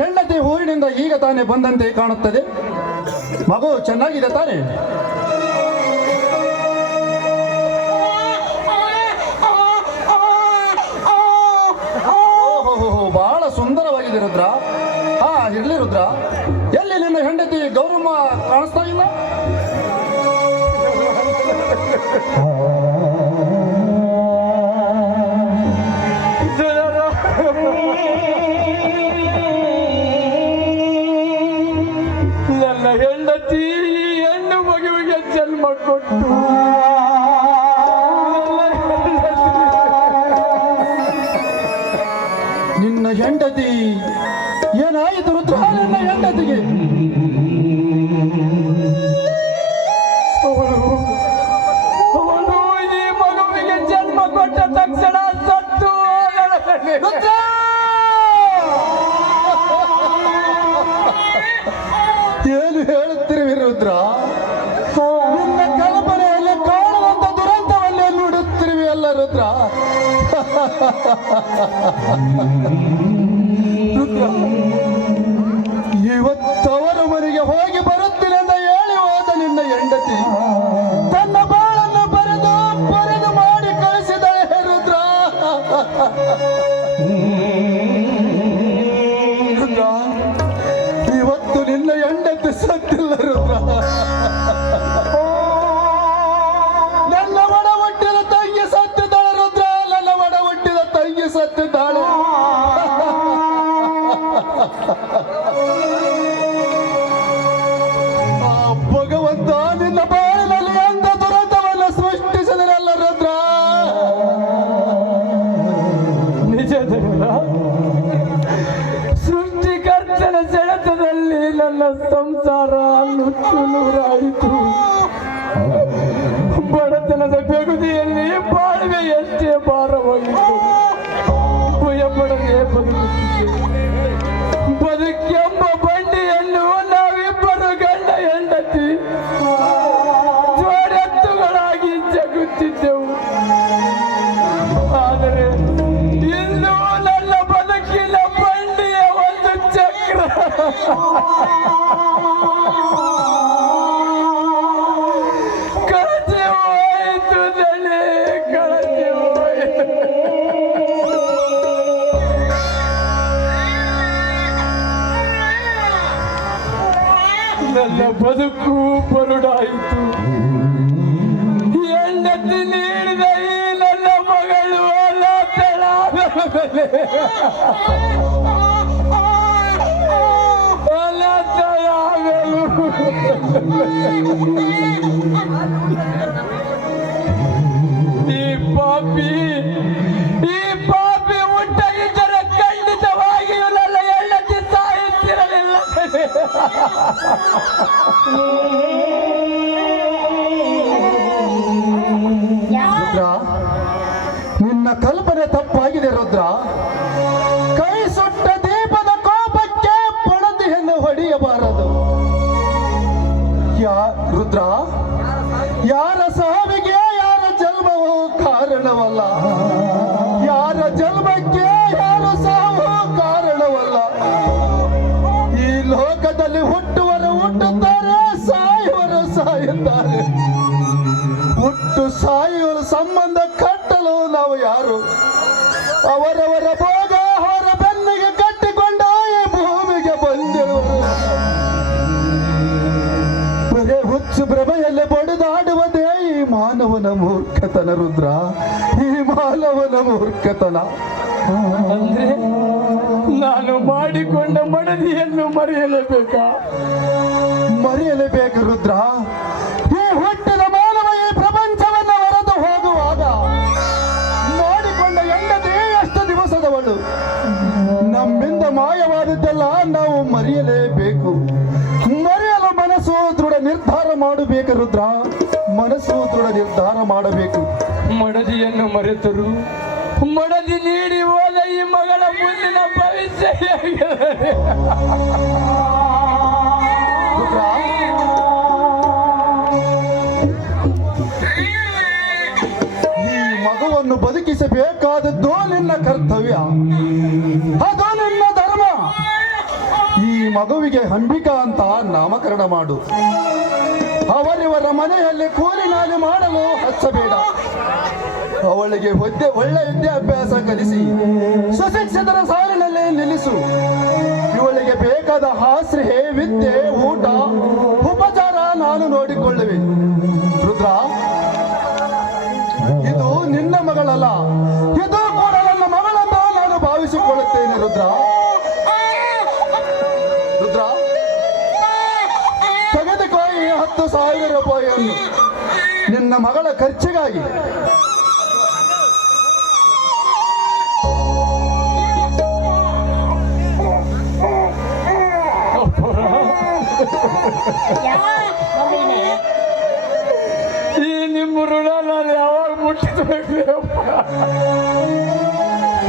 ಹೆಂಡತಿ ಊರಿನಿಂದ ಈಗ ತಾನೇ ಬಂದಂತೆ ಕಾಣುತ್ತದೆ. ಮಗು ಚೆನ್ನಾಗಿದೆ ತಾನೆ? ಬಹಳ ಸುಂದರವಾಗಿದೆ ರುದ್ರ. ಇರ್ಲಿ ರುದ್ರ, ಎಲ್ಲಿ ನಿನ್ನ ಹೆಂಡತಿ ಗೌರಮ್ಮ ಕಾಣಿಸ್ತಾ ಇಲ್ಲ? ನನ್ನ ಹೆಂಡತಿ ಹೆಣ್ಣು ಮಗುವಿಗೆ ಜನ್ಮ ಕೊಟ್ಟು ನಿನ್ನ ಹೆಂಡತಿ ಏನಾಯಿತು ರುದ್ರ? ನಿನ್ನ ಹೆಂಡತಿಗೆ ಅವನು ಈ ಮಗುವಿಗೆ ಜನ್ಮ ಕೊಟ್ಟ ತಕ್ಷಣ ಸತ್ತು ರುದ್ರ! ಏನು ಹೇಳುತ್ತಿರುವಿ ರುದ್ರ? ನಿನ್ನ ಕಲ್ಪನೆಯಲ್ಲಿ ಕಾಣುವಂತ ದುರಂತವನ್ನೇ ನೋಡುತ್ತಿರುವಿ ಅಲ್ಲ ರುದ್ರ? ಇವತ್ತವರ ಮನೆಗೆ ಹೋಗಿ ಬರುತ್ತೇನೆ ಅಂತ ಹೇಳಿ ಹೋದ ನಿನ್ನ ಹೆಂಡತಿ ತನ್ನ ಬಾಳನ್ನು ಬರೆದು ಮಾಡಿ ಕಳಿಸಿದಳೆ ರುದ್ರ. ರುದ್ರ, ಇವತ್ತು ನಿನ್ನ ಹೆಂಡತಿ ಸತ್ತಿಲ್ಲ ರುದ್ರ. ನನ್ನ ಒಡ ಹುಟ್ಟಿದ ತಂಗಿ ಸತ್ತಿದ್ದಾಳೆ ರುದ್ರ. ನನ್ನ ಒಡ ಹುಟ್ಟಿದ ತಂಗಿ ಸತ್ತಿದ್ದಾಳೆ. ಭಗವಂತ ನಿನ್ನ ಬಾಳಿನಲ್ಲಿ ಎಂತ ದುರಂತವನ್ನು ಸೃಷ್ಟಿಸಿದರಲ್ಲ ರುದ್ರ. ನಿಜದಲ್ಲ, ಸೃಷ್ಟಿಕರ್ತನ ಸೆಳೆತದಲ್ಲಿ ನನ್ನ ಸಂಸಾರ ನುಚ್ಚುನೂರಾಯಿತು. ಬಡತನದ ಬೆಗುದಿಯಲ್ಲಿ ಬಾಳ್ವೆ ಎಷ್ಟೇ ಭಾರವಾಗಿತ್ತು. ಭಯಪಡದೆ ಬದುಕುತ್ತಿದ್ದೆ. ಬದುಕೆಂಬ ಬಂಡಿಯನ್ನು ನಾವಿಬ್ಬರು ಗಂಡ ಹೆಂಡತಿ ಜೋಡೆತ್ತುಗಳಾಗಿ ಜಗುತ್ತಿದ್ದೆವು. ಆದರೆ ಇಂದು ನನ್ನ ಬದುಕಿನ ಬಂಡಿಯ ಒಂದು ಚಕ್ರ ಕಳಚಿ ಹೋಯಿತು. ದಣೆ ಕಳಚಿ ಹೋಯಿತು. ನನ್ನ ಬದುಕು ಬರುಡಾಯಿತು. ಹೆಂಡತಿ ನೀಡಿದ ಈ ನನ್ನ ಮಗಳು ಅನಾಥಳಾದ ಮೇಲೆ ಅನಾಥಳಾಗಲು ಈ ಪಾಪಿ ಹುಟ್ಟಿದ್ದರೆ ಖಂಡಿತವಾಗಿಯೂ ನನ್ನ ಹೆಂಡತಿ ಸಾಯುತ್ತಿರಲಿಲ್ಲ. ರುದ್ರ, ನಿನ್ನ ಕಲ್ಪನೆ ತಪ್ಪಾಗಿದೆ ರುದ್ರ. ಕೈ ಸುಟ್ಟ ದೀಪದ ಕೋಪಕ್ಕೆ ಪಣದಿಯನ್ನು ಹೊಡೆಯಬಾರದು. ರುದ್ರ, ಯಾರ ಸಾವಿಗೆ ಯಾರ ಜನ್ಮವೂ ಕಾರಣವಲ್ಲ. ಯಾರ ಜನ್ಮಕ್ಕೆ ಯಾರ ಸಾವು ಕಾರಣವಲ್ಲ. ಈ ಲೋಕದಲ್ಲಿ ಹುಟ್ಟುವರು ಹುಟ್ಟುತ್ತಾರೆ, ಸಾಯುವರು ಸಾಯುತ್ತಾರೆ. ಹುಟ್ಟು ಸಾಯುವ ಸಂಬಂಧ ಕಟ್ಟಲು ನಾವು ಯಾರು? ಅವರವರ ಭೋಗ ಅವರ ಬೆನ್ನಿಗೆ ಕಟ್ಟಿಕೊಂಡು ಈ ಭೂಮಿಗೆ ಬಂದಿರುವರು. ಬರೇ ಹುಚ್ಚು ಭ್ರಮೆಯಲ್ಲಿ ಬಡಿದಾಡುವುದೇ ಈ ಮಾನವನ ಮೂರ್ಖತನ ರುದ್ರ. ಈ ಮಾನವನ ಮೂರ್ಖತನ. ಅಂದ್ರೆ ನಾನು ಮಾಡಿಕೊಂಡ ಮಡದಿಯನ್ನು ಮರೆಯಲೇಬೇಕಾ? ಮರೆಯಲೇಬೇಕು ರುದ್ರ. ಈ ಹುಟ್ಟಿದ ಮಾನವ ಈ ಪ್ರಪಂಚವನ್ನು ಹೊರತು ಹೋಗುವಾಗ ಮಾಡಿಕೊಂಡ ಹೆಂಡತಿ ಎಷ್ಟು ದಿವಸದವಳು. ನಮ್ಮಿಂದ ಮಾಯವಾದದ್ದೆಲ್ಲ ನಾವು ಮರೆಯಲೇಬೇಕು. ಮರೆಯಲು ಮನಸ್ಸು ದೃಢ ನಿರ್ಧಾರ ಮಾಡಬೇಕು ರುದ್ರ. ಮನಸ್ಸು ದೃಢ ನಿರ್ಧಾರ ಮಾಡಬೇಕು. ಮಡದಿಯನ್ನು ಮರೆತರು ಮಡದಿ ನೀಡಿ ಹೋದ ಈ ಮಗಳ ಮುಂದಿನ ಭವಿಷ್ಯ ಹೇಗಿದೆ? ಈ ಮಗುವನ್ನು ಬದುಕಿಸಬೇಕಾದದ್ದು ನಿನ್ನ ಕರ್ತವ್ಯ, ಅದು ನಿನ್ನ ಧರ್ಮ. ಮಗುವಿಗೆ ಅಂಬಿಕಾ ಅಂತ ನಾಮಕರಣ ಮಾಡು. ಅವರಿವರ ಮನೆಯಲ್ಲಿ ಕೂಲಿ ನಾಲಿ ಮಾಡಲು ಹಚ್ಚಬೇಡ. ಅವಳಿಗೆ ಒಳ್ಳೆ ವಿದ್ಯಾಭ್ಯಾಸ ಕಲಿಸಿ ಸುಶಿಕ್ಷಿತರ ಸಾಲಿನಲ್ಲಿ ನಿಲ್ಲಿಸು. ಇವಳಿಗೆ ಬೇಕಾದ ಆಶ್ರಯ, ವಿದ್ಯೆ, ಊಟ, ಉಪಚಾರ ನಾನು ನೋಡಿಕೊಳ್ಳುವೆ. ರುದ್ರ, ಇದು ನಿನ್ನ ಮಗಳಲ್ಲ, ಇದು ಕೂಡ ನನ್ನ ಮಗಳೆಂದು ನಾನು ಭಾವಿಸಿಕೊಳ್ಳುತ್ತೇನೆ. ರುದ್ರ, ತೆಗೆದುಕೋ ಈ 10,000 ರೂಪಾಯಿಯನ್ನು ನಿನ್ನ ಮಗಳ ಖರ್ಚಿಗಾಗಿ. ಈ ನಿಮ್ಮ ಋಣ ನಾನು ಯಾವಾಗ ಮುಟ್ಟಿಸ್ಬೇಕು?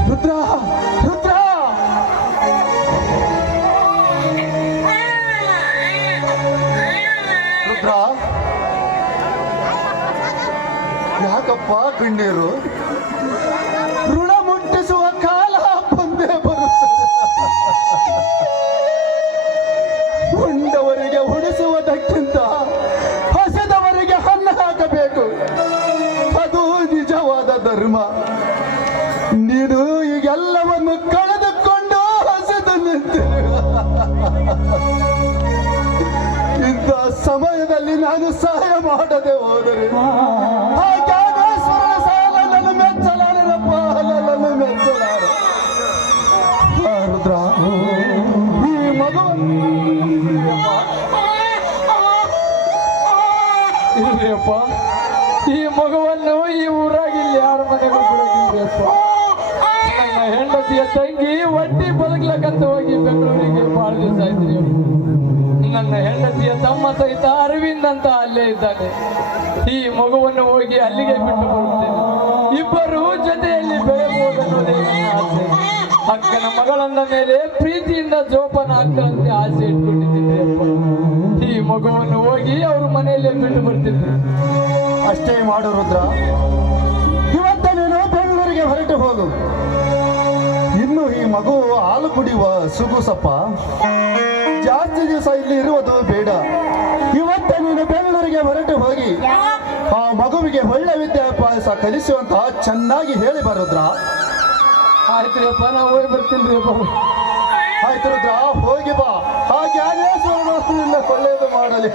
ರುದ್ರ, ರುದ್ರ, ರುದ್ರ, ಯಾಕಪ್ಪ ಕಣ್ಣೀರು? ಋಣ ಮುಟ್ಟಿಸುವ ಕಾಲ ಬಂದೇ ಬರುತ್ತದೆ. ಉಂಡವರಿಗೆ ಉಡಿಸುವುದಕ್ಕಿಂತ ಹಸಿದವರಿಗೆ ಅನ್ನ ಹಾಕಬೇಕು. ಅದು ನಿಜವಾದ ಧರ್ಮ. ನೀನು ಈಗೆಲ್ಲವನ್ನು ಕಳೆದುಕೊಂಡು ಹಸಿದು ನಿಂತಿರು. ಇಂಥ ಸಮಯದಲ್ಲಿ ನಾನು ಸಹಾಯ ಮಾಡದೆ ಹೋದರೆ ಆ ಜ್ಞಾನೇಶ್ವರನ ಸಾಲ ನನ್ನ ಮೆಚ್ಚಲಾರಪ್ಪ, ನನ್ನ ಮೆಚ್ಚಲಾರ. ರುದ್ರ, ಈ ಮಗು ಇಲ್ರಿಯಪ್ಪ, ಈ ಮಗುವನ್ನು ಈ ಊರಾಗಿ ಇಲ್ಲಿ ಯಾರ ಮನೆಗೂ ಕೊಡೋದಿಲ್ರಿಯಪ್ಪ. ನನ್ನ ಹೆಂಡತಿಯ ತಂಗಿ ಒಟ್ಟಿ ಬದುಕ್ಲಕ್ಕಂತ ಹೋಗಿ ಬೆಂಗಳೂರಿಗೆ ಬಹಳ ದಿವಸ ಆಯ್ತು. ನನ್ನ ಹೆಂಡತಿಯ ತಮ್ಮ ಸಹಿತ ಅರವಿಂದ್ ಅಂತ ಅಲ್ಲೇ ಇದ್ದಾನೆ. ಈ ಮಗುವನ್ನು ಹೋಗಿ ಅಲ್ಲಿಗೆ ಬಿಟ್ಟು ಬರುತ್ತೇನೆ. ಇಬ್ಬರು ಜೊತೆಯಲ್ಲಿ ಬೆಳೆಯಬಹುದನ್ನೋದೇ ನನ್ನ ಆಸೆ. ಅಕ್ಕನ ಮಗಳಂದ ಮೇಲೆ ಪ್ರೀತಿಯಿಂದ ಜೋಪಾನ ಆಗ್ತಾರಂತೆ ಆಸೆ ಇಟ್ಕೊಂಡಿದ್ದೆ. ಈ ಮಗುವನ್ನು ಹೋಗಿ ಅವ್ರ ಮನೆಯಲ್ಲೇ ಬಿಟ್ಟು ಬರ್ತಿದ್ದೆ. ಅಷ್ಟೇ ಮಾಡು ರುದ್ರ. ಇವತ್ತ ನೀನು ಬೆಂಗಳೂರಿಗೆ ಹೊರಟು ಹೋಗು. ಇನ್ನು ಈ ಮಗು ಹಾಲು ಕುಡಿಯುವ ಸುಗುಸಪ್ಪ ಜಾಸ್ತಿ ದಿವಸ ಇಲ್ಲಿ ಇರುವುದು ಬೇಡ. ಇವತ್ತ ನೀನು ಬೆಂಗಳೂರಿಗೆ ಹೊರಟು ಹೋಗಿ ಆ ಮಗುವಿಗೆ ಒಳ್ಳೆ ವಿದ್ಯಾಭ್ಯಾಸ ಕಲಿಸುವಂತಹ ಚೆನ್ನಾಗಿ ಹೇಳಿ ಬರುದ್ರ. ಆಯ್ತ್ರಿಯಪ್ಪ, ನಾವು ಹೋಗಿ ಬರ್ತೀನಿ. ಆಯ್ತು ರುದ್ರ, ಹೋಗಿ ಬಾ. ಹಾಗೆ ನಿನ್ನ ಒಳ್ಳೆಯದು ಮಾಡಲಿ.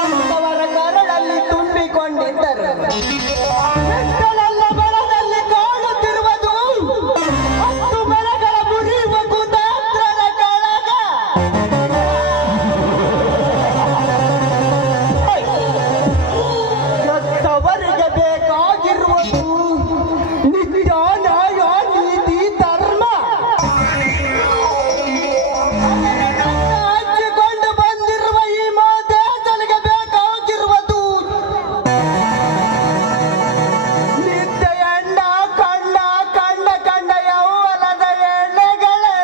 ಎಂತವರ ಕರಳಲ್ಲಿ ತುಂಬಿಕೊಂಡಿದ್ದರು. ಬೆಟ್ಟಲೆಲ್ಲ ಬರದಲ್ಲಿ ಕಾಣುತ್ತಿರುವುದು ಹತ್ತು ಮರಗಳ ಮುರಿಯುವ ಕುತಾತ್ರನ ಕಳಗ. ಎಂತವರಿಗೆ ಬೇಕಾಗಿರುವುದು ನಿತ್ಯ ನ್ಯಾಯ ನೀತಿ ಧರ್ಮ. ಹಂಚಿಕೊಂಡು ಬಂದಿರುವ ಈ ದೇಶಗಳಿಗೆ ಬೇಕಾಗಿರುವುದು ನಿತ್ಯ ಎಣ್ಣ ಕಂಡ ಕಂಡ ಕಂಡ ಯೌವನದ ಎಣ್ಣೆಗಳೇ.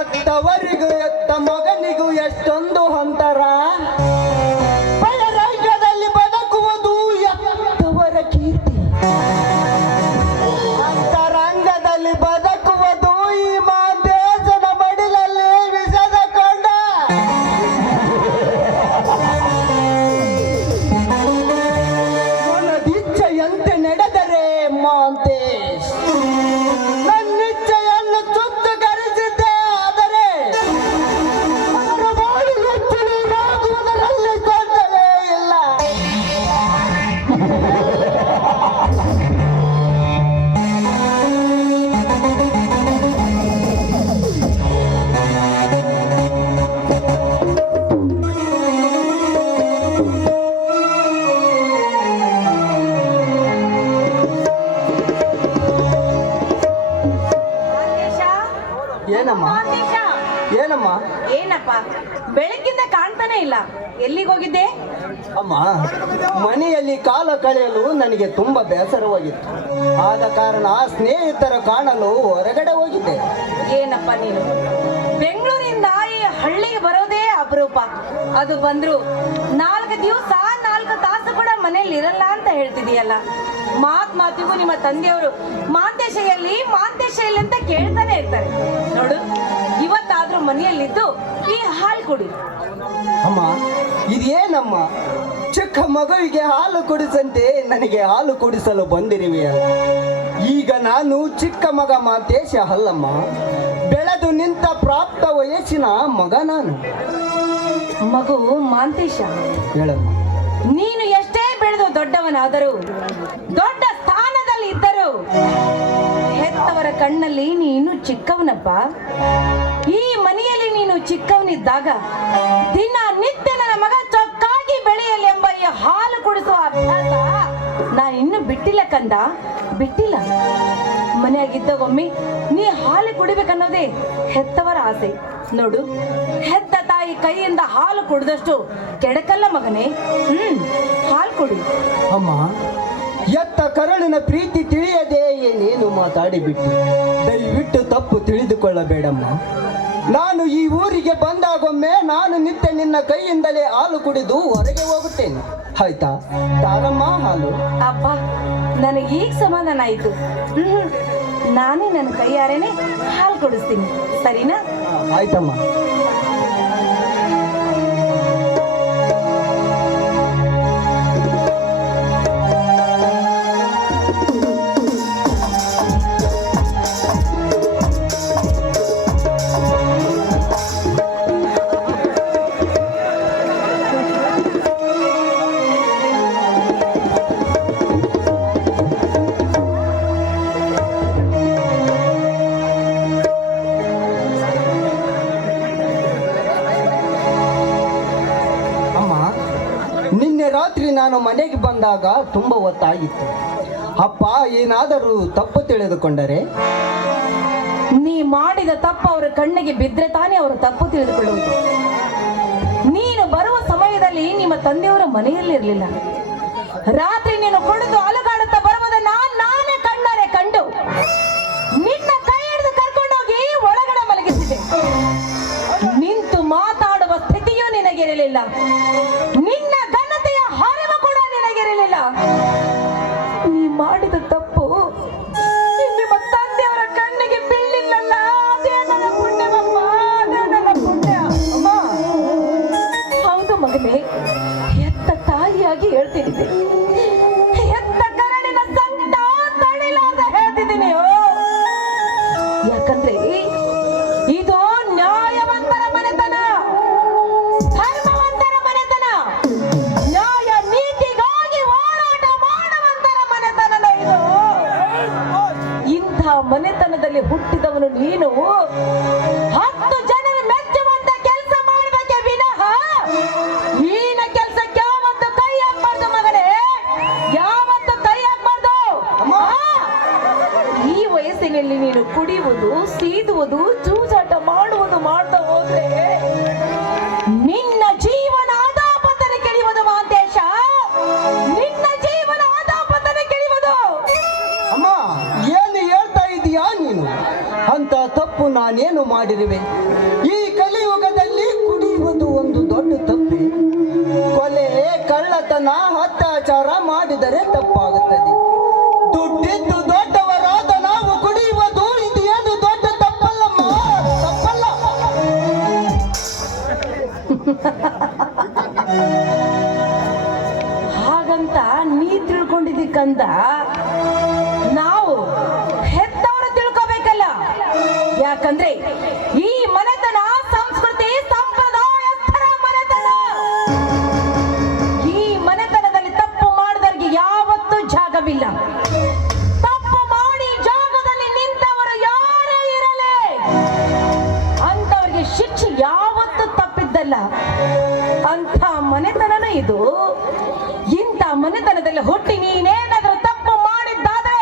ಎತ್ತವರಿಗೂ ಎತ್ತ ಮಗನಿಗೂ ಎಷ್ಟೊಂದು ಅಂತರ. ಬಹಿರಂಗದಲ್ಲಿ ಬದುಕುವುದು ಎತ್ತವರ ಕೀರ್ತಿ, ಅಂತರಂಗದಲ್ಲಿ ಬದುಕುವುದು ಈ ದೇಶದ ಮಡಿಲಲ್ಲಿ ವಿಷದ ಕೊಂಡ. ನನ್ನದಿಚ್ಛೆಯಂತೆ ನಡೆದರೆ ಮಾಂತೇಶ್, ನನ್ನಿಚ್ಛೆಯನ್ನು ಚುತ್ತುಗರಿಸಿದ್ದೆ. ಆದರೆ ಅದರ ಬಾಳು ಹೆಚ್ಚಳಾಗುವುದರಲ್ಲಿ ಗೊಂದಲೇ ಇಲ್ಲ. ಮಾಂತೇಶ, ಏನಮ್ಮ ಮಾಂತೇಶ, ಏನಮ್ಮ ಏನಪ್ಪ ಬೆಳಗ್ಗಿಂದ ಕಾಣ್ತಾನೆ ಇಲ್ಲ, ಎಲ್ಲಿಗೆ ಹೋಗಿದ್ದೆ? ಅಮ್ಮ, ಮನೆಯಲ್ಲಿ ಕಾಲ ಕಳೆಯಲು ನನಗೆ ತುಂಬಾ ಬೇಸರವಾಗಿತ್ತು. ಆದ ಕಾರಣ ಸ್ನೇಹಿತರ ಕಾಣಲು ಹೊರಗಡೆ ಹೋಗಿದ್ದೆ. ಏನಪ್ಪ ನೀನು ಬೆಂಗಳೂರಿಂದ ಈ ಹಳ್ಳಿಗೆ ಬರೋದೇ ಅಪರೂಪ. ಅದು ಬಂದ್ರು 4 ದಿವಸ 4 ತಾಸು ಕೂಡ ಮನೇಲಿ ಇರಲ್ಲ ಅಂತ ಹೇಳ್ತಿದೀಯಲ್ಲ. ಮಾತಿಗೂ ನಿಮ್ಮ ತಂದೆಯವರು ಮಾಂತೇಶ ಎಲ್ಲಿ ಅಂತ ಕೇಳ್ತಾನೆ ಇರ್ತಾರೆ. ನೋಡು, ಇವತ್ತಾದ್ರೂ ಮನೆಯಲ್ಲಿದ್ದು ಈ ಹಾಲು ಕುಡಿ. ಅಮ್ಮ, ಇದೇನಮ್ಮ, ಚಿಕ್ಕ ಮಗುವಿಗೆ ಹಾಲು ಕುಡಿಸಂತೆ ನನಗೆ ಹಾಲು ಕುಡಿಸಲು ಬಂದಿರುವೆಯಲ್ಲ. ಈಗ ನಾನು ಚಿಕ್ಕ ಮಗ ಮಾಂತೇಶ ಅಲ್ಲಮ್ಮ, ಬೆಳೆದು ನಿಂತ ಪ್ರಾಪ್ತ ವಯಸ್ಸಿನ ಮಗ ನಾನು. ಮಗು ಮಾಂತೇಶ, ಹೇಳಮ್ಮ. ನೀನು ಎಷ್ಟೇ ಬೆಳೆದು ದೊಡ್ಡವನಾದರೂ, ದೊಡ್ಡ ಸ್ಥಾನದಲ್ಲಿ ಇದ್ದರೂ ಹೆತ್ತವರ ಕಣ್ಣಲ್ಲಿ ನೀನು ಚಿಕ್ಕವನಪ್ಪ. ಈ ಮನೆಯಲ್ಲಿ ನೀನು ಚಿಕ್ಕವನಿದ್ದಾಗ ದಿನನಿತ್ಯ ನನ್ನ ಮಗ ಚೊಕ್ಕಾಗಿ ಬೆಳೆಯಲಿ ಎಂಬ ಈ ಹಾಲು ಕುಡಿಸುವ ಅಭ್ಯಾಸ ನಾನು ಇನ್ನು ಬಿಟ್ಟಿಲ್ಲ ಕಂದ, ಬಿಟ್ಟಿಲ್ಲ. ಮನೆಯಾಗಿದ್ದಾಗೊಮ್ಮೆ ನೀ ಹಾಲು ಕುಡಿಬೇಕನ್ನೋದೇ ಹೆತ್ತವರ ಆಸೆ. ನೋಡು, ಹೆತ್ತ ತಾಯಿ ಕೈಯಿಂದ ಹಾಲು ಕುಡಿದಷ್ಟು ಕೆಡಕಲ್ಲ ಮಗನೇ. ಹಾಲು ಕುಡಿ. ಅಮ್ಮ, ಎತ್ತ ಕರುಳಿನ ಪ್ರೀತಿ ತಿಳಿಯದೆ ಏನೇನು ಮಾತಾಡಿಬಿಟ್ಟು ದಯವಿಟ್ಟು ತಪ್ಪು ತಿಳಿದುಕೊಳ್ಳಬೇಡಮ್ಮ. ನಾನು ಈ ಊರಿಗೆ ಬಂದಾಗೊಮ್ಮೆ ನಾನು ನಿತ್ಯ ನಿನ್ನ ಕೈಯಿಂದಲೇ ಹಾಲು ಕುಡಿದು ಹೊರಗೆ ಹೋಗುತ್ತೇನೆ, ಆಯ್ತಾ? ತಾರಮ್ಮ ಹಾಲು. ಅಪ್ಪ, ನನಗೀಗ ಸಮಾಧಾನ ಆಯ್ತು. ನಾನೇ ನನ್ನ ಕೈಯಾರೇನೆ ಹಾಲು ಕುಡಿಸ್ತೀನಿ, ಸರಿನಾ? ಆಯ್ತಮ್ಮ. ರಾತ್ರಿ ನಾನು ಮನೆಗೆ ಬಂದಾಗ ತುಂಬ ಹೊತ್ತಾಗಿತ್ತು. ಅಪ್ಪ ಏನಾದರೂ ತಪ್ಪು ತಿಳಿದುಕೊಂಡರೆ? ನೀ ಮಾಡಿದ ತಪ್ಪು ಅವರ ಕಣ್ಣಿಗೆ ಬಿದ್ದರೆ ತಾನೇ ಅವರು ತಪ್ಪು ತಿಳಿದುಕೊಳ್ಳುವುದು. ನೀನು ಬರುವ ಸಮಯದಲ್ಲಿ ನಿಮ್ಮ ತಂದೆಯವರ ಮನೆಯಲ್ಲಿರಲಿಲ್ಲ. ರಾತ್ರಿ ನೀನು ಕುಡಿದು ಅಲುಗಾಡುತ್ತಾ ಬರುವುದನ್ನ ನಾನೇ ಕಣ್ಣಾರೆ ಕಂಡು ನಿನ್ನ ಕೈ ಹಿಡಿದು ಕರ್ಕೊಂಡೋಗಿ ಒಳಗಡೆ ಮಲಗಿಸಿದೆ. ನಿಂತು ಮಾತಾಡುವ ಸ್ಥಿತಿಯೂ ನಿನಗಿರಲಿಲ್ಲ, ನಿನ್ನ ಘನತೆಯ ಹರಿವು ಕೂಡ ನಿನಗಿರಲಿಲ್ಲ. ನೀ ಮಾಡಿದ ತಪ್ಪು ನಿಮ್ಮ ತಂದೆಯವರ ಕಣ್ಣಿಗೆ ಬೀಳಿಲ್ಲಲ್ಲ, ಅದೇ ನನ್ನ ಪುಣ್ಯವಮ್ಮ, ಅದೇ ನನ್ನ ಪುಣ್ಯ. ಅಮ್ಮ, ಹೌದು ಮಗನೇ, ಎತ್ತ ತಾಯಿಯಾಗಿ ಹೇಳ್ತಿದ್ದೆ, ಎತ್ತ ಕರಳಿನ ಸಂಕಟ ತಳಿಲಾದ ಹೇಳ್ತಿದ್ದೀನಿ. ಯಾಕಂದ್ರೆ ಇದು ನ್ಯಾಯವಂತರ ಮನೆತನ, ಧರ್ಮವಂತರ ಮನೆತನ, ನ್ಯಾಯ ನೀತಿಗಾಗಿ ಹೋರಾಟ ಮಾಡುವಂತರ ಮನೆತನ ಇದು. ಇಂಥ ಮನೆತನದಲ್ಲಿ ಹುಟ್ಟಿದವನು ನೀನು 10 ಜನರ ಮೆಚ್ಚುವಂತ ಕೆಲಸ ಮಾಡಬೇಕೆ ವಿನಃ ಈನ ಕೆಲಸಕ್ಕೆ ಯಾವತ್ತು ಕೈ ಹಾಕ್ಬಾರ್ದು ಮಗನೇ, ಯಾವತ್ತು ಕೈ ಹಾಕ್ಬಾರ್ದು. ಈ ವಯಸ್ಸಿನಲ್ಲಿ ನೀನು ಕುಡಿಯುವುದು, ಸೀದುವುದು, ಜೂಜಾಟ ಮಾಡುವುದು ಮಾಡ್ತಾ ಹೋದ್ರೆ ನಿನ್ನ ಜೀವನ ಅಧೋಪತನ ಕೆಳೆಯುವುದು ಮಾಂತೇಶ, ನಿನ್ನ ಜೀವನ ಅಧೋಪತನ ಕೆಳೆಯುವುದು. ಅಮ್ಮ, ಏನು ಹೇಳ್ತಾ ಇದೀಯಾ ನೀನು? ಅಂತ ತಪ್ಪು ನಾನೇನು ಮಾಡಿರುವೆ? ಈ ಕಲಿಯುಗದಲ್ಲಿ ಕುಡಿಯುವುದು ಒಂದು ದೊಡ್ಡ ತಪ್ಪೆ. ಕೊಲೆ, ಕಳ್ಳತನ, ಅತ್ಯಾಚಾರ ಮಾಡಿದರೆ ತಪ್ಪಾಗುತ್ತದೆ. ದುಡ್ಡಿದ್ದು ದೊಡ್ಡವರಾದ ನಾವು ಕುಡಿಯುವುದು ಇದು ಏನು ದೊಡ್ಡ ತಪ್ಪಲ್ಲಮ್ಮ, ತಪ್ಪಲ್ಲ. ಹಾಗಂತ ನೀ ತಿಳ್ಕೊಂಡಿದ್ದಕ್ಕಂತ ನಾವು ಹೆತ್ತವರು ತಿಳ್ಕೋಬೇಕಲ್ಲ. ಯಾಕಂದ್ರೆ ಈ ಮನೆತನ ಸಂಸ್ಕೃತಿ ಸಂಪ್ರದಾಯಸ್ಥರ ಮನೆತನ. ಈ ಮನೆತನದಲ್ಲಿ ತಪ್ಪು ಮಾಡಿದವರಿಗೆ ಯಾವತ್ತೂ ಜಾಗವಿಲ್ಲ. ತಪ್ಪು ಮಾಡಿ ಜಾಗದಲ್ಲಿ ನಿಂತವರು ಯಾರೇ ಇರಲಿ ಅಂತವರಿಗೆ ಶಿಕ್ಷೆ ಯಾವತ್ತೂ ತಪ್ಪಿದ್ದಲ್ಲ. ಅಂತ ಮನೆತನನ ಇದು. ಇಂಥ ಮನೆತನದಲ್ಲಿ ಹುಟ್ಟಿ ನೀನೇನಾದ್ರೂ ತಪ್ಪು ಮಾಡಿದ್ದಾದ್ರೆ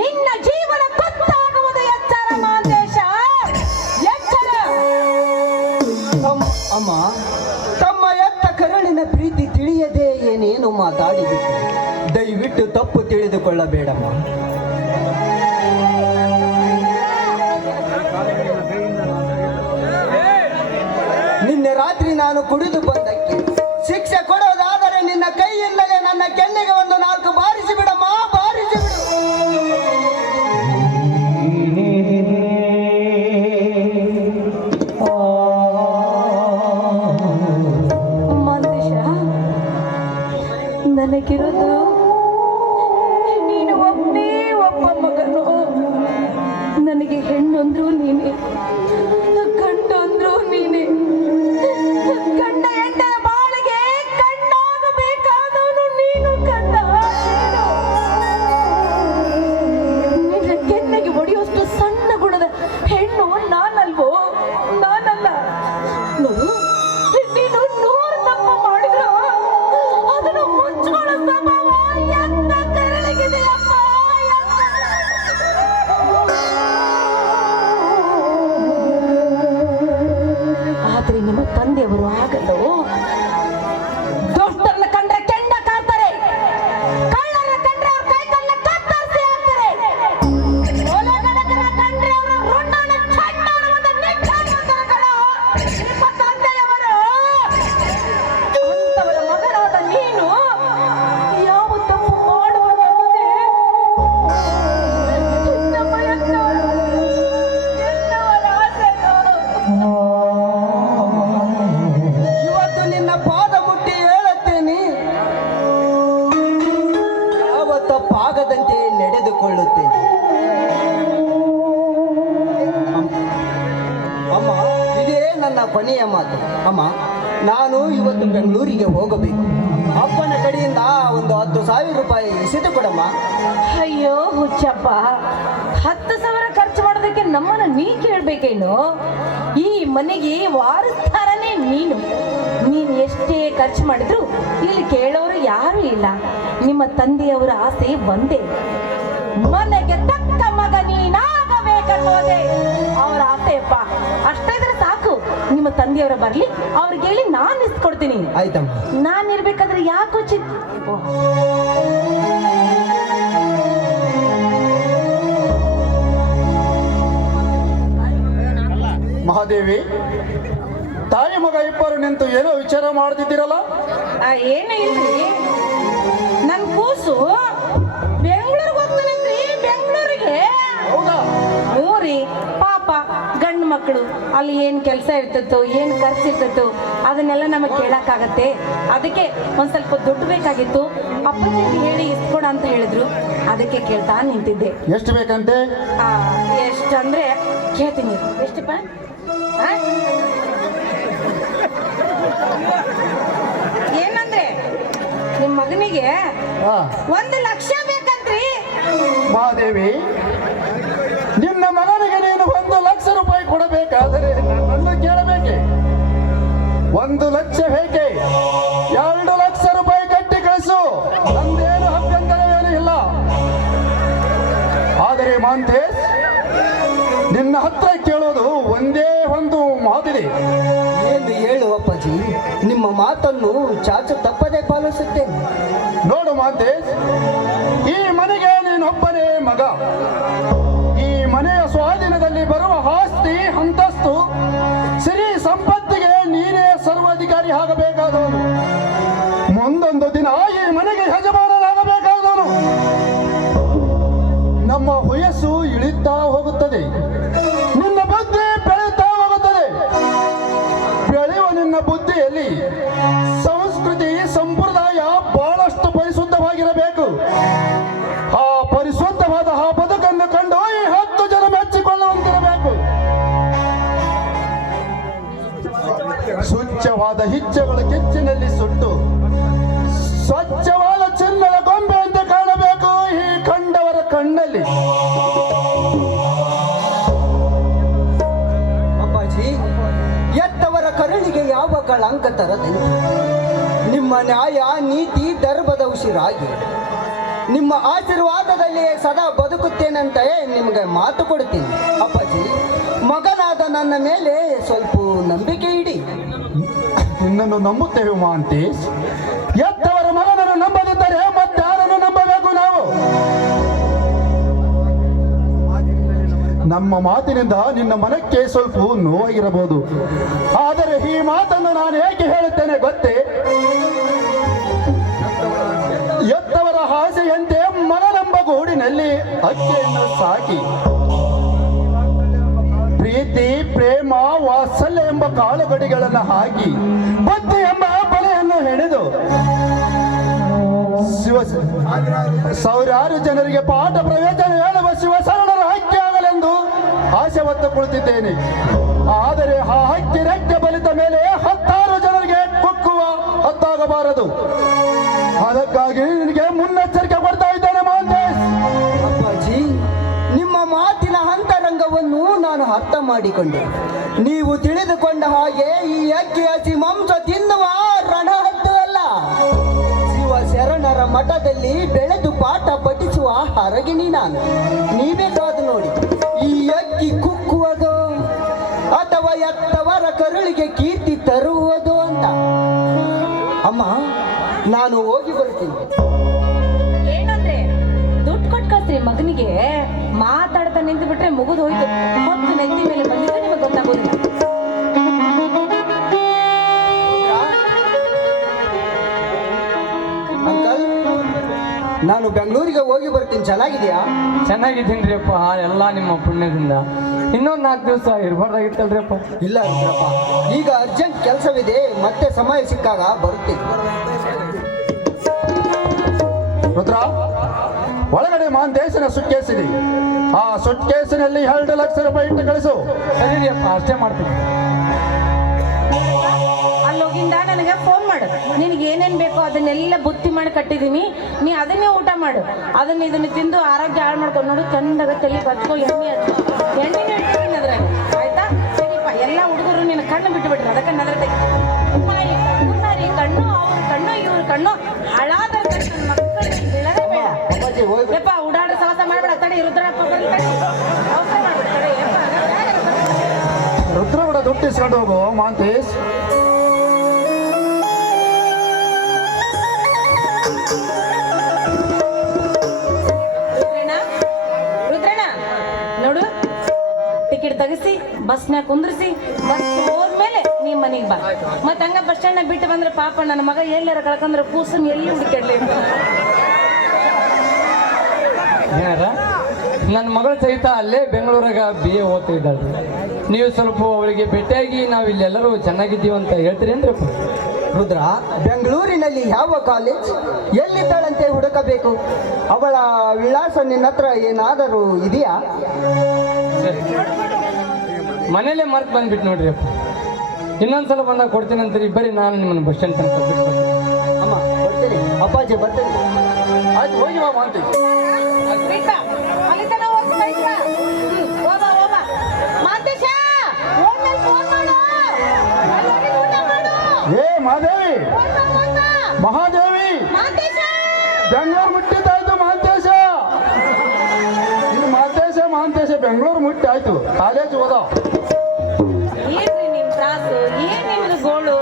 ನಿನ್ನ ಜೀವನ ಗೊತ್ತಾಗುವುದು. ಎಚ್ಚರ ಮಾಂತೇಶ, ಎಚ್ಚರ. ಅಮ್ಮ, ತಮ್ಮ ಎತ್ತ ಕರುಳಿನ ಪ್ರೀತಿ ತಿಳಿಯದೆ ಏನೇನು ಮಾತಾಡಿಬಿಟ್ಟು ದಯವಿಟ್ಟು ತಪ್ಪು ತಿಳಿದುಕೊಳ್ಳಬೇಡಮ್ಮ. ನಿನ್ನೆ ರಾತ್ರಿ ನಾನು ಕುಡಿದು ಬಂದಕ್ಕೆ ಶಿಕ್ಷೆ ಕೊಡೋದಾದರೆ ನಿನ್ನ ಕೈಯಿಂದಲೇ ನನ್ನ ಕೆನ್ನೆಗೆ ಒಂದು 4 ಬಾರಿಸಿ ಬಿಡಮ್ಮ, ಬಾರಿಸಿ ಬಿಡು. ಮಾಂತೇಶ, ನನಗಿರೋದು ನೀನು ಒಬ್ಬನೇ ಒಬ್ಬ ಮಗನು. ನನಗೆ ಹೆಣ್ಣೊಂದ್ರು ನೀನೆ, ಗಂಡು ಅಂದ್ರು ನೀನೆ. ಗಂಡ ಹೆಂಡ ಬಾಳಿಗೆ ಕಣ್ಣಾಗಬೇಕಾದವನು ನೀನು ಕಂದ. ನಿನ್ನ ಕೆನ್ನೆಗೆ ಒಡೆಯುವಷ್ಟು ಸಣ್ಣ ಗುಣದ ಹೆಣ್ಣು ನಾನಲ್ವೋ, ನಾನಲ್ಲ. ನೋಡು, ನೀನು 100 ತಪ್ಪು ಮಾಡಿದ್ರು ಅದನ್ನು ಮುಚ್ಚಿಕೊಳ್ಳೋ ಸ್ವಭಾವ ಎಂತ ಕರಳಿಗಿದೆಯಪ್ಪ. ಆದ್ರೆ ನಿಮ್ಮ ತಂದೆಯವರು ಆಗಲ್ಲ. ದುಷ್ಟರನ್ನ ಕಂಡ್ರೆ ಕೆಂಡ ಕಾಡ್ತಾರೆ, ಕಳ್ಳರ ಕಂಡ್ರೆ ಅವ್ರ ಕೈ ಕಾಲನ್ನ ಕತ್ತರಿಸಿ ಹಾಕ್ತಾರೆ, ಕೊಲೆಗಡಕರ ಕಂಡ್ರೆ ಅವರ ರುಂಡನ ಚಂಡನ ಒಂದು ನಿಚ್ಚಾಡ್ತಾರೆ ಕಣ ನಿಮ್ಮ ತಂದೆಯವರು. ಅಂತವರ ಮಗನಾದ ನೀನು ಯಾವ ತಪ್ಪು ಮಾಡುವುದೆಂಬುದೇ ನಮ್ಮ ಎನ್ನವರ ಆಸೆಗಳು. ಇವತ್ತು ನಿನ್ನ ಪಾದ ಮುಟ್ಟಿ ಹೇಳುತ್ತೇನೆ, ಯಾವ ತಪ್ಪಾಗದಂತೆ ನಡೆದುಕೊಳ್ಳುತ್ತೇನೆ. ಅಮ್ಮ, ಇದೇ ನನ್ನ ಕೊನೆಯ ಮಾತು. ಅಮ್ಮ, ನಾನು ಇವತ್ತು ಬೆಂಗಳೂರಿಗೆ ಹೋಗಬೇಕು. ಅಪ್ಪನ ಕಡೆಯಿಂದ ಒಂದು 10,000 ರೂಪಾಯಿ ಇಸಿದು ಕೊಡಮ್ಮ. ಅಯ್ಯೋ ಹುಚ್ಚಪ್ಪ, 10,000 ಖರ್ಚು ಮಾಡೋದಕ್ಕೆ ನಮ್ಮನ್ನ ನೀ ಕೇಳ್ಬೇಕೇನು? ಈ ಮನೆಗೆ ವಾರಸ್ದಾರನೇ ನೀನು. ನೀನು ಎಷ್ಟೇ ಖರ್ಚು ಮಾಡಿದ್ರು ಇಲ್ಲಿ ಕೇಳೋರು ಯಾರು ಇಲ್ಲ. ನಿಮ್ಮ ತಂದೆಯವರ ಆಸೆ ಒಂದೇ, ಮನೆಗೆ ತಕ್ಕ ಮಗ ನೀನಾಗಬೇಕನ್ನೋದೇ ಅವರ ಆಸೆಯಪ್ಪ. ಅಷ್ಟೇ ಇದ್ರೆ ಸಾಕು. ನಿಮ್ಮ ತಂದೆಯವರ ಬರ್ಲಿ, ಅವ್ರಿಗೆ ಹೇಳಿ ನಾನು ಇಸ್ಕೊಡ್ತೀನಿ. ಆಯ್ತಮ್ಮ. ನಾನಿರ್ಬೇಕಾದ್ರೆ ಯಾಕೋ ಮಹಾದೇವಿ, ತಾಯಿ ಮಗ ಇಬ್ಬರು ನಿಂತು ಏನೋ ವಿಚಾರ ಮಾಡ್ತಿದ್ದೀರಲ್ಲ? ಏನು ಇಲ್ರಿ, ನನ್ ಕೂಸು ಬೆಂಗಳೂರಿಗೆ ಹೋಗ್ತಾನಂತ್ರಿ. ಬೆಂಗಳೂರಿಗೆ? ಹೌದಾ? ಊರಿ ಪಾಪ ಗಂಡು ಮಕ್ಕಳು ಅಲ್ಲಿ ಏನ್ ಕೆಲಸ ಇರ್ತೈತೋ, ಏನ್ ಖರ್ಚು ಇರ್ತೈತೋ ಅದನ್ನೆಲ್ಲ ನಮಗೆ ಕೇಳಕ್ಕಾಗತ್ತೆ. ಅದಕ್ಕೆ ಒಂದ್ ಸ್ವಲ್ಪ ದುಡ್ಡು ಬೇಕಾಗಿತ್ತು. ಅಪ್ಪಾಜಿಗೆ ಹೇಳಿ ಇಸ್ಕೊಡ ಅಂತ ಹೇಳಿದ್ರು, ಅದಕ್ಕೆ ಕೇಳ್ತಾ ನಿಂತಿದ್ದೆ. ಎಷ್ಟು ಬೇಕಂತೆ? ಎಷ್ಟು ಎಷ್ಟು ಅಂದ್ರೆ ಕೇಳ್ತೀನಿ ಎಷ್ಟಪ್ಪ ಆ? ಏನಂದ್ರೆ ನಿಮ್ಮ ಮಗನಿಗೆ ಹಾ 1,00,000 ಬೇಕಂತ್ರಿ. ಮಹಾದೇವಿ, ನಿನ್ನ ಮಗನಿಗೆ ನೀನು 1,00,000 ರೂಪಾಯಿ ಕೊಡಬೇಕಾದರೆ ನನ್ನನ್ನು ಕೇಳಬೇಕೆ? 1,00,000 ಬೇಕೆ? 2,00,000 ರೂಪಾಯಿ ಕಟ್ಟಿ ಕಳಿಸು, ನಂದೇನು ಅಭ್ಯಂತರವೇನು ಇಲ್ಲ. ಆದರೆ ಮಾಂತೇಶ್, ನಿನ್ನ ಹತ್ರ ಕೇಳೋದು ಒಂದೇ ಒಂದು ಮಾತಿದೆ. ಎಂದು ಹೇಳು ಅಪ್ಪಾಜಿ, ನಿಮ್ಮ ಮಾತನ್ನು ಚಾಚು ತಪ್ಪದೆ ಪಾಲಿಸುತ್ತೇನೆ. ನೋಡು ಮಾಂತೇಶ್, ಈ ಮನೆಗೆ ನೀನೊಬ್ಬನೇ ಮಗ. ಈ ಮನೆಯ ಸ್ವಾಧೀನದಲ್ಲಿ ಬರುವ ಆಸ್ತಿ ಅಂತಸ್ತು ಸಿರಿ ಸಂಪತ್ತಿಗೆ ನೀನೇ ಸರ್ವಾಧಿಕಾರಿ ಆಗಬೇಕಾದವನು. ಮುಂದೊಂದು ದಿನ ಈ ಮನೆಗೆ ಯಜಮಾನನಾಗಬೇಕಾದವನು. ನಮ್ಮ ವಯಸ್ಸು ಇಳಿತಾ ಹೋಗುತ್ತದೆ, ನಿನ್ನ ಬುದ್ಧಿ ಬೆಳೆಯುತ್ತಾ ಹೋಗುತ್ತದೆ. ಬೆಳೆಯುವ ನಿನ್ನ ಬುದ್ಧಿಯಲ್ಲಿ ಸಂಸ್ಕೃತಿ ಸಂಪ್ರದಾಯ ಬಹಳಷ್ಟು ಪರಿಶುದ್ಧವಾಗಿರಬೇಕು. ಆ ಪರಿಶುದ್ಧವಾದ ಆ ಬದುಕನ್ನು ಕಂಡು ಈ 10 ಜನ ಮೆಚ್ಚಿಕೊಳ್ಳುವಂತಿರಬೇಕು. ಸ್ವಚ್ಛವಾದ ಹಿಚ್ಚೆಗಳು ಕೆಚ್ಚಿನಲ್ಲಿ ಸುಟ್ಟು ಸ್ವಚ್ಛವಾದ ಚಿನ್ನದ ಗೊಂಬೆ ಅಂತ ಕಾಣಬೇಕು ಈ ಕಂಡವರ ಕಣ್ಣಲ್ಲಿ. ಅಪ್ಪಾಜಿ, ಎತ್ತವರ ಕರುಳಿಗೆ ಯಾವ ಕಳಂಕ ತರದಂತೆ ನಿಮ್ಮ ನ್ಯಾಯ ನೀತಿ ಧರ್ಮದ ಉಸಿರಾಗಿ ನಿಮ್ಮ ಆಶೀರ್ವಾದದಲ್ಲಿ ಸದಾ ಬದುಕುತ್ತೇನಂತ ನಿಮಗೆ ಮಾತು ಕೊಡ್ತೀನಿ. ಅಪ್ಪಾಜಿ, ಮಗನಾದ ನನ್ನ ಮೇಲೆ ಸ್ವಲ್ಪ ನಂಬಿಕೆ ಇಡಿ. ನಿನ್ನನ್ನು ನಂಬುತ್ತೇವೆ ಮಹಾಂತೇಶ್. ಎತ್ತವರ ಮಗನನ್ನು ನಂಬದಿದ್ದರೆ ಮತ್ತಾರನ್ನು ನಂಬಬೇಕು ನಾವು? ನಮ್ಮ ಮಾತಿನಿಂದ ನಿನ್ನ ಮನಕ್ಕೆ ಸ್ವಲ್ಪ ನೋವಾಗಿರಬಹುದು, ಆದರೆ ಈ ಮಾತನ್ನು ನಾನು ಏಕೆ ಹೇಳುತ್ತೇನೆ ಗೊತ್ತೇ? ಎತ್ತವರ ಆಸೆಯಂತೆ ಮನನೆಂಬ ಗೂಡಿನಲ್ಲಿ ಅಕ್ಕಿಯನ್ನು ಸಾಕಿ ಪ್ರೀತಿ ಪ್ರೇಮ ವಾತ್ಸಲ್ಯ ಎಂಬ ಕಾಳುಗಡಿಗಳನ್ನು ಹಾಕಿ ಬುದ್ಧಿ ಎಂಬ ಬಲೆಯನ್ನು ಹೆಣೆದು ಸಾವಿರಾರು ಜನರಿಗೆ ಪಾಠ ಪ್ರವಚನ ಹೇಳುವ ಶಿವಶರಣರ ಹಕ್ಕಿ ಆಗಲೆಂದು ಆಸೆ ಹೊತ್ತು ಕುಳಿತಿದ್ದೇನೆ. ಆದರೆ ಆ ಹಕ್ಕಿ ರೆಕ್ಕೆ ಬಲಿತ ಮೇಲೆ 10 ಜನರಿಗೆ ಕುಕ್ಕುವ ಹತ್ತಾಗಬಾರದು. ಅದಕ್ಕಾಗಿ ನಿನಗೆ ಮುನ್ನೆಚ್ಚರಿಕೆ ಕೊಡ್ತಾ ಇದ್ದೇನೆ ಮಹಾಂತೇಶ್. ಅಪ್ಪಾಜಿ, ನಿಮ್ಮ ಮಾತಿನ ಅಂತರಂಗವನ್ನು ನಾನು ಅರ್ಥ ಮಾಡಿಕೊಂಡೆ. ನೀವು ತಿಳಿದುಕೊಂಡ ಹಾಗೆ ಈ ಅಕ್ಕಿ ಹಸಿ ಮಾಂಸ ತಿನ್ನುವ ರಣಹದ್ದು ಅಲ್ಲ, ಶಿವ ಶರಣರ ಮಠದಲ್ಲಿ ಬೆಳೆದು ಪಾಠ ಪಠಿಸುವ ಹರಗಿಣಿ ನಾನು. ನೀವೇ ಕಾದು ನೋಡಿ, ಈ ಅಕ್ಕಿ ಕುಕ್ಕುವುದು ಅಥವಾ ಎತ್ತವರ ಕರುಳಿಗೆ ಕೀರ್ತಿ ತರುವುದು ಅಂತ. ಅಮ್ಮ, ನಾನು ಹೋಗಿ ಬರ್ತೀನಿ. ಏನಂದ್ರೆ ದುಡ್ಡು ಕೊಟ್ಟು ಕಳ್ಸ್ರಿ ಮಗನಿಗೆ. ಮಾತಾಡ್ತಾ ನಿಂತು ಬಿಟ್ರೆ ಮುಗಿದು ಹೋಯ್ತು. ಹೊತ್ತು ನೆತ್ತಿ ಮೇಲೆ ಬಂದಿದ್ರೆ ನಿಮಗೆ ಗೊತ್ತಾಗೋದಿಲ್ಲ. ಅಂಕಲ್, ನಾನು ಬೆಂಗಳೂರಿಗೆ ಹೋಗಿ ಬರ್ತೀನಿ. ಚೆನ್ನಾಗಿದೆಯಾ? ಚೆನ್ನಾಗಿದ್ದೀನಿ ಅಪ್ಪ, ಎಲ್ಲ ನಿಮ್ಮ ಪುಣ್ಯದಿಂದ. ಇನ್ನೊಂದು 4 ದಿವಸ ಇರಬಾರ್ದಾಗಿತ್ತಲ್ರಿ ಅಪ್ಪ. ಇಲ್ಲ ರುದ್ರಪ್ಪ, ಈಗ ಅರ್ಜೆಂಟ್ ಕೆಲಸವಿದೆ, ಮತ್ತೆ ಸಮಯ ಸಿಕ್ಕಾಗ ಬರುತ್ತೀನಿ. ರುದ್ರ, ಒಳಗಡೆ ಮಹಾಂತೇಶನ ಸುಟ್ಕೇಸಿದೆ. ಆ ಸುಟ್ಕೇಸಿನಲ್ಲಿ 2,00,000 ರೂಪಾಯಿ ಇಟ್ಟು ಕಳಿಸು. ಸರಿ ರೀ ಅಪ್ಪ, ಅಷ್ಟೇ ಮಾಡ್ತೀನಿ. ಅಲ್ಲೋಗಿಂದ ನನಗೆ ಫೋನ್ ಮಾಡು. ನಿನಗೆ ಏನೇನು ಬೇಕೋ ಅದನ್ನೆಲ್ಲ ಬುತ್ತಿ ಮಾಡಿ ಕಟ್ಟಿದ್ದೀನಿ. ನೀ ಅದನ್ನೇ ಊಟ ಮಾಡು. ಇದನ್ನು ತಿಂದು ಆರೋಗ್ಯ ಹಾಳು ಮಾಡ್ಕೊಂಡು ನೋಡು. ಚಂದಾಗ ತಲೆ ಹಚ್ಕೊ, ಎಣ್ಣೆ ಇಡ್ತೀನಿ ಅದ್ರಾಗ, ಆಯ್ತಾ? ಸರಿಪ್ಪ, ಎಲ್ಲ ಹುಡುಗರು ನಿನ್ನ ಕಣ್ಣು ಬಿಟ್ಟು ಬಿಟ್ರು. ಅದಕ್ಕೆ ನದ್ರೆ ಕಣ್ಣು, ಅವ್ರ ಕಣ್ಣು, ಇವ್ರ ಕಣ್ಣು ಹಾಳಾದ ನನ್ನ ಮಕ್ಕಳಿಗೆ ಬೀಳೋದೇ ಬೇಡ. ಅಪ್ಪಾಜಿ, ಹೋಗಿ ಯಪ್ಪ, ಉಡಾಡ ಸಾಹಸ ಮಾಡ್ಬೇಡ. ತಡೆ ರುದ್ರಪ್ಪ ಅವಸರ ಮಾಡ್ಬೇಡ. ತಡೆ ರುದ್ರ ಕೂಡ ದುಡ್ಡು ಇಸ್ಕೊಂಡು ಹೋಗು ಮಹಾಂತೇಶ್. ರುದ್ರಣ್ಣ, ನೋಡು, ಟಿಕೆಟ್ ತೆಗಿಸಿ ಬಸ್ನಾಗ ಕುಂದ್ರಿಸಿ, ಬಸ್ ಹೋದ್ಮೇಲೆ ನೀ ಮನೆಗೆ ಬಾ. ಮತ್ತೆ ಹಂಗ ಬಸ್ ಸ್ಟ್ಯಾಂಡ್ ಬಿಟ್ಟು ಬಂದ್ರೆ ಪಾಪ ನನ್ನ ಮಗ ಎಲ್ಲಾರ ಕಳ್ಕೊಂಡ್ರೆ ಕೂಸನ್ ಎಲ್ಲಿ ಹುಡುಕಾಡ್ಲಿ. ಏನಾರ ನನ್ನ ಮಗಳ ಸಹಿತ ಅಲ್ಲೇ ಬೆಂಗಳೂರಾಗ BA ಓದ್ತಾ ಇದ್ದಾಳೆ. ನೀವು ಸ್ವಲ್ಪ ಅವಳಿಗೆ ಭೇಟಿಯಾಗಿ ನಾವು ಇಲ್ಲೆಲ್ಲರೂ ಚೆನ್ನಾಗಿದ್ದೀವಿ ಅಂತ ಹೇಳ್ತೀರೇನ್ರಪ್ಪ? ರುದ್ರ, ಬೆಂಗಳೂರಿನಲ್ಲಿ ಯಾವ ಕಾಲೇಜ್, ಎಲ್ಲಿದ್ದಾಳಂತೆ ಹುಡುಕಬೇಕು? ಅವಳ ವಿಳಾಸ ನಿನ್ನ ಹತ್ರ ಏನಾದರೂ ಇದೆಯಾ? ಸರಿ ಮನೇಲೆ ಮರ್ತು ಬಂದ್ಬಿಟ್ಟು ನೋಡ್ರಿ ಅಪ್ಪ. ಇನ್ನೊಂದ್ಸಲ ಬಂದಾಗ ಕೊಡ್ತೀನಿ ಅಂತೀರಿ. ಬರೀ ನಾನು ನಿಮ್ಮನ್ನು ಬಸ್ ಸ್ಟ್ಯಾಂಡ್ ತನಕ ಬಿಟ್ಟು ಬರ್ತೀನಿ. ಅಮ್ಮ ಬರ್ತೇನೆ, ಅಪ್ಪಾಜಿ ಬರ್ತೇನೆ. ಆಯ್ತು ಹೋಗಿ ಬಾ ಮಾಂತಿ. ಬಿಟ್ಟ ಅಲ್ಲಿ ತನ ಹೋಗಿ ಕಳಿಸ. ಹೋಗ ಹೋಗ ಮಾತೇಶ ಹೋದ್ಮೇಲೆ ಫೋನ್ ಮಾಡು. ಅಲ್ಲಿ ಹೋಗಿ ಊಟ ಮಾಡು. ಏ ಮಾದೇವಿ, ಹೋಗ ಹೋಗ ಮಹಾದೇವಿ, ಮಾತೇಶ ಬೆಂಗಳೂರು ಮುಟ್ಟಿದ್ದಾಯ್ತು ಮಾಂತೇಶ. ಇದು ಮಾಂತೇಶ ಬೆಂಗಳೂರು ಮುಟ್ಟಿ ಆಯ್ತು. ಕಾಲೇಜ್ ಹೋದ. ಏನ್ರಿ ನಿಮ್ ತ್ರಾಸು, ಏನ್ ನಿಮ್ದು ಗೋಳು?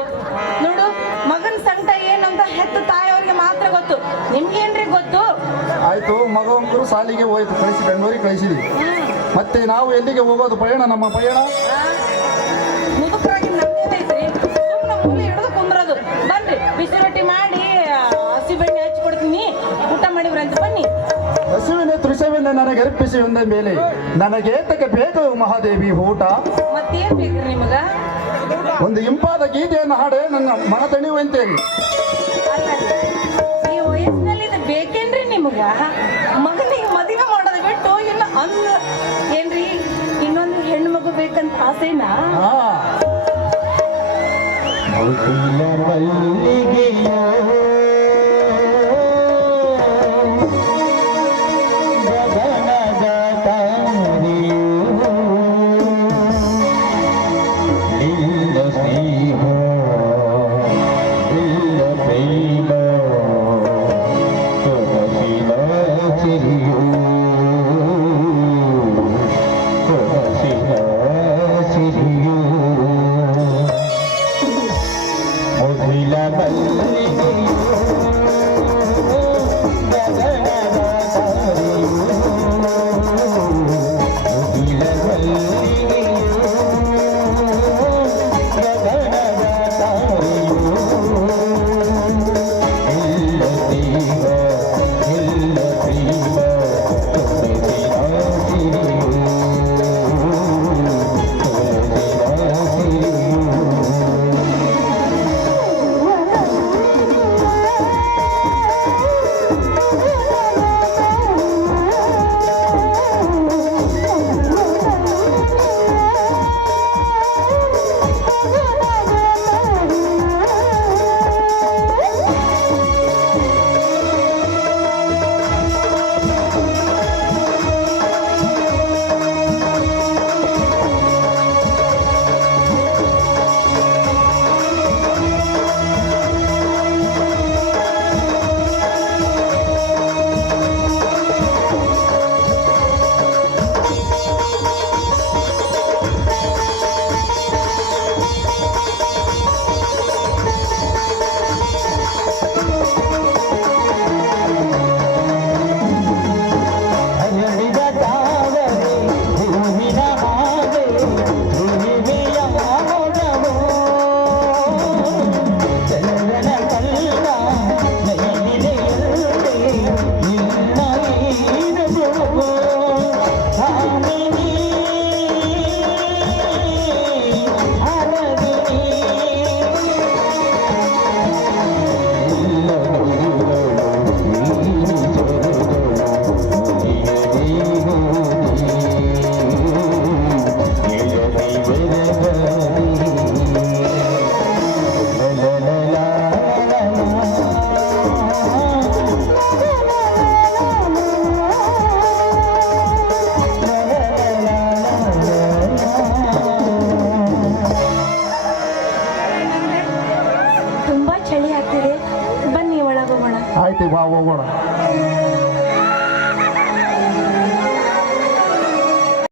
ನೋಡು ಮಗನ ಸಂಕಟ ಏನಂತ ಹೆತ್ತು ತಾಯಿಯವ್ರಿಗೆ ಮಾತ್ರ ಗೊತ್ತು. ನಿಮ್ಗೇನ್ರಿ ಗೊತ್ತು? ಆಯ್ತು, ಮಗಂಕರು ಸಾಲಿಗೆ ಹೋಯ್ತು, ಕಳಿಸಿ ಬೆಂಗಳೂರಿಗೆ ಕಳಿಸಿದ್ವಿ. ಮತ್ತೆ ನಾವು ಎಲ್ಲಿಗೆ ಹೋಗೋದು ಪಯಣ? ನಮ್ಮ ಪಯಣ ಮುದುಕರಾಗಿ ನಮ್ದೇನೈತ್ರಿ? ಸುಮ್ಮನೆ ಮೂಲೆ ಹಿಡಿದು ಕುಂದ್ರದು. ಬನ್ರಿ ಬಿಸಿ ರೊಟ್ಟಿ ಮಾಡಿ ಹಸಿ ಬೆಣ್ಣೆ ಹಚ್ಚಿ ಕೊಡ್ತೀನಿ, ಊಟ ಮಾಡಿವ್ರಂತ ಬನ್ನಿ. ಹಸುವಿನ ತೃಷವಿನ ನನಗೆ ಅರ್ಪಿಸಿ ಒಂದ ಮೇಲೆ ನನಗೇತಕ್ಕೆ ಬೇಕು ಮಹಾದೇವಿ ಊಟ? ಮತ್ತೇನ್ ಬೇಕ್ರಿ ನಿಮಗ? ಒಂದು ಇಂಪಾದ ಗೀತೆಯನ್ನು ಹಾಡೆ ನನ್ನ ಮನ ತಣಿಯುವಂತೇಳಿ. ಅಲ್ಲ, ಈ ವಯಸ್ಸಿನಲ್ಲಿ ಇದು ಬೇಕೇನ್ರಿ ನಿಮಗ? ಮಗನಿಗೆ ಮದುವೆ ಮಾಡೋದು ಬಿಟ್ಟು ಇನ್ನು ಏನ್ರಿ ಇನ್ನೊಂದು ಹೆಣ್ಣು ಮಗು ಬೇಕಂತ ಆಸೆನಾ? ಹಾ, ತುಂಬಾ ಚಳಿ ಆಗ್ತಿದೆ, ಬನ್ನಿ ಒಳಗೋಗೋಣ. ಆಯ್ತು ಬಾ ಹೋಗೋಣ.